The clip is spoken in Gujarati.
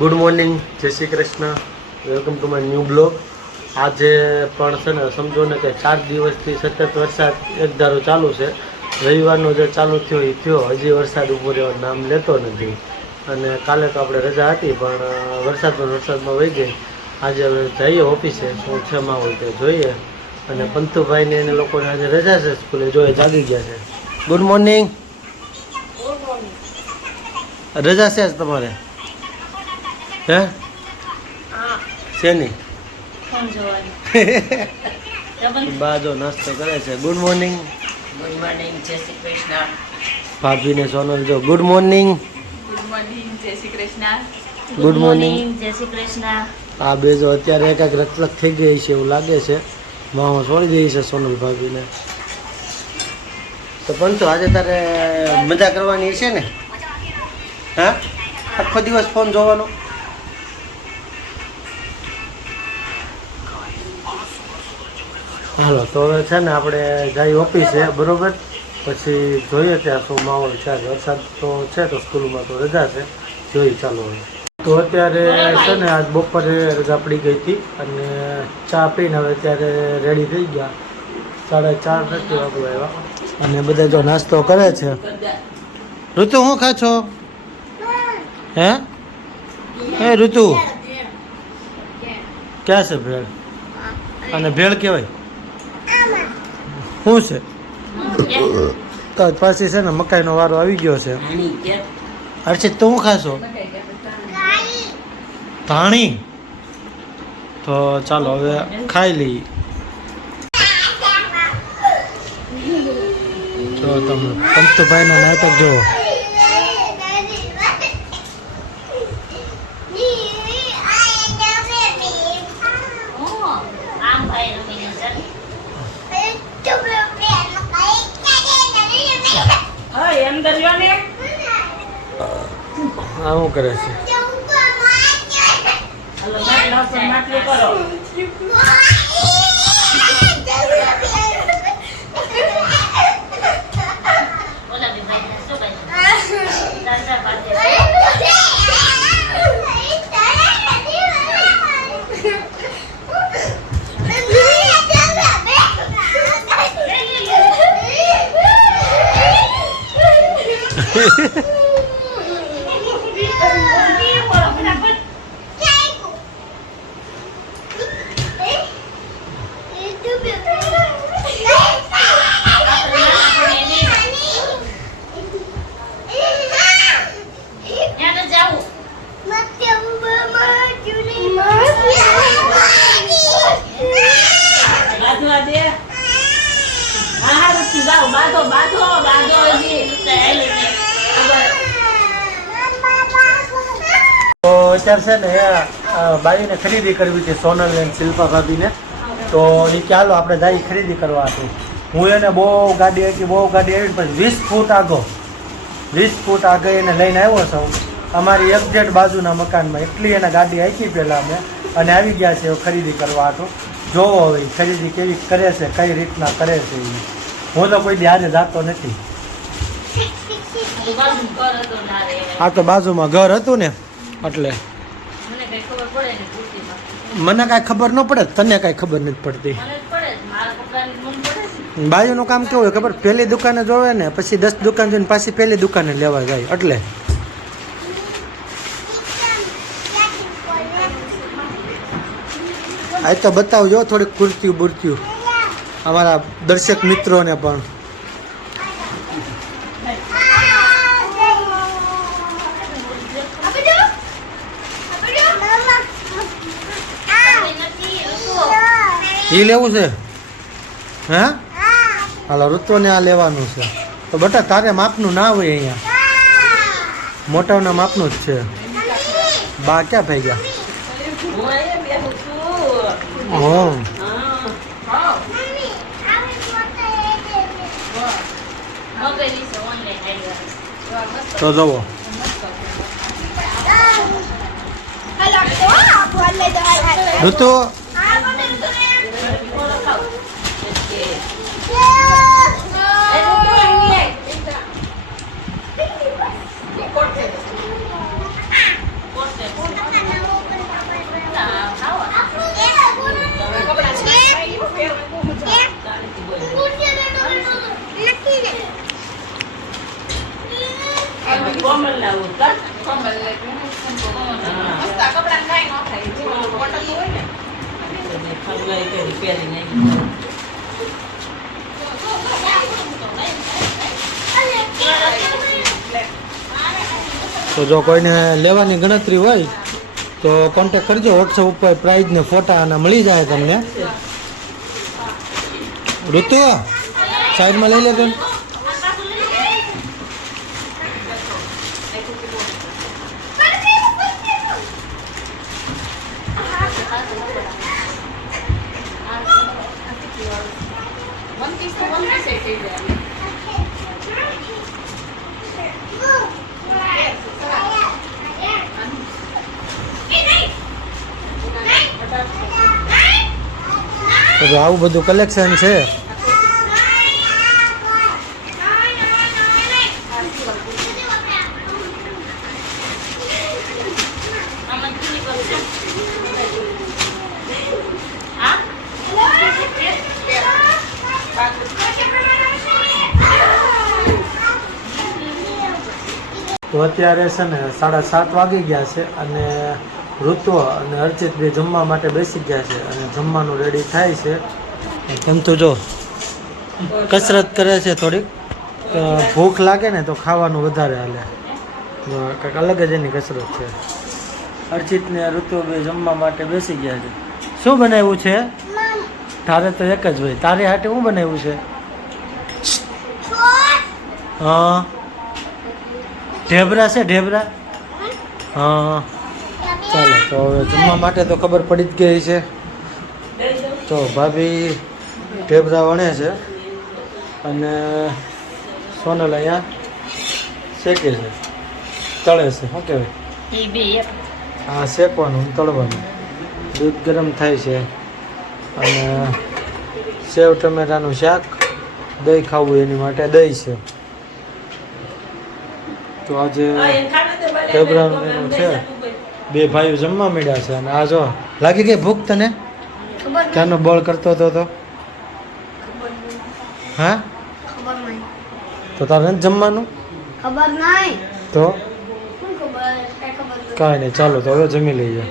ગુડ મોર્નિંગ, જય Shri Krishna, welcome to my new blog. આજે પણ છે ને સમજો ને કે 4 દિવસથી સતત વરસાદ એક ધારો ચાલુ છે. રવિવારનો જે ચાલુ થયો એ થયો, હજી વરસાદ ઉપર રહેવાનું નામ લેતો નથી. અને કાલે તો આપણે રજા હતી પણ વરસાદમાં વહી ગઈ. આજે હવે જઈએ ઓફિસે, શું છે માહોલ તે જોઈએ. અને પંતુભાઈને એને લોકોને આજે રજા છે સ્કૂલે, જોઈએ જાગી ગયા છે. Good morning. રજા છે આજ તમારે? હે શેની? બાજો નાસ્તો કરે છે. Good morning. ગુડ મોર્નિંગ, જય શ્રી કૃષ્ણ. ભાભીને સોનલ જો ગુડ મોર્નિંગ. ગુડ મોર્નિંગ, જય શ્રી કૃષ્ણ. ગુડ મોર્નિંગ, જય શ્રી કૃષ્ણ. આ બે જો અત્યારે એક રતલક થઈ ગઈ છે એવું લાગે છે. મામા છોડી દઈ છે સોનલ ભાભીને. તો પણ તો આજે તારે મજા કરવાની છે ને? હા, આખો દિવસ ફોન જોવાનો? હાલો તો હવે છે ને આપણે જઈએ ઓફિસે, બરોબર? પછી જોઈએ ત્યાં શું માહોલ છે. વરસાદ તો છે તો સ્કૂલમાં તો રજા છે, જોઈએ ચાલો. તો અત્યારે છે ને આજ બપોરે રજા પડી ગઈ હતી અને ચા પીને હવે અત્યારે રેડી થઈ ગયા. 4:30 નથી વાગવા આવ્યા અને બધા જો નાસ્તો કરે છે. ઋતુ શું ખા છો? હે ઋતુ ક્યાં છે ભેળ? અને ભેળ કહેવાય શું છે? તો પાછી છે ને મકાઈનો વારો આવી ગયો છે. હર્ષિત તું શું ખાશો? ધાણી. તો ચાલો હવે ખાઈ લઈએ. જો તમે પંતુભાઈનો નાટક જુઓ. આ શું કરે છે? તો અત્યારે છે ને બાઈને ખરીદી કરવી હતી, સોનલ ને શિલ્પા ભાભીને. તો એ ચાલો આપણે જઈ ખરીદી કરવા હતી. હું એને બહુ ગાડી આવી પછી 20 ફૂટ આગળ એને લઈને આવ્યો છું અમારી એક્ઝેક્ટ બાજુના મકાનમાં. એટલી એને ગાડી આપી પહેલાં અમે અને આવી ગયા છે ખરીદી કરવા હતું. જોવો હવે ખરીદી કેવી કરે છે, કઈ રીતના કરે છે. હું તો કોઈ દી આજે જાતો નથી. આ તો બાજુમાં ઘર હતું ને એટલે મને કાંઈ ખબર ન પડે, તને કાંઈ ખબર નથી પડતી. બાજુનું કામ કેવું હોય ખબર? પહેલી દુકાને જોવે ને પછી 10 દુકાન જોઈને પાછી પહેલી દુકાને લેવા જાય. એટલે આ તો બતાવજો થોડીક કુર્તીયું બુર્તીયું અમારા દર્શક મિત્રોને પણ. એ લેવું છે? હે હાલો ઋતુને આ લેવાનું છે. તો બટા તારે માપનું ના હોય અહીંયા, મોટાના માપનું જ છે. બા ક્યાં થઈ ગયા? તો જવો ઋતુ તો જો કોઈને લેવાની ગણતરી હોય તો કોન્ટેક કરજો. વોટ્સઅપ ઉપર પ્રાઇઝ ને ફોટા અને મળી જાય તમને. ઋતુ સાઈડમાં લઈ લેતો. તો આવું બધું કલેક્શન છે. તો અત્યારે છે ને 7:30 વાગી ગયા છે અને ઋતુ અને અર્ચિત બે જમવા માટે બેસી ગયા છે અને જમવાનું રેડી થાય છે. કેમ તો જો કસરત કરે છે થોડીક, ભૂખ લાગે ને તો ખાવાનું વધારે હાલે. કંઈક અલગ જ એની કસરત છે. અર્ચિત ને ઋતુ બે જમવા માટે બેસી ગયા છે. શું બનાવ્યું છે? તારે તો એક જ હોય. તારે હાટે શું બનાવ્યું છે? હા, ઢેબરા છે, ઢેબરા. હા ચાલો, તો હવે જમવા માટે તો ખબર પડી જ ગઈ છે. તો ભાભી ઢેબરા વણે છે અને સોનલ અહીંયા શેકે છે, તળે છે. શું કહેવાય? હા, શેકવાનું તળવાનું. દૂધ ગરમ થાય છે અને સેવ ટમેટાનું શાક, દહીં ખાવું એની માટે દહીં છે. તો આજે ઢેબરાનું એનું છે. બે ભાઈઓ જમવા મળ્યા છે અને આ જો લાગી ગઈ ભૂખ તને? ક્યાંનો બળ કરતો હતો તો? હા, તો તારે નથી જમવાનું? ખબર નહીં તો શું ખબર? કઈ ખબર કાંઈ નહીં, ચાલો તો હવે જમી લઈએ.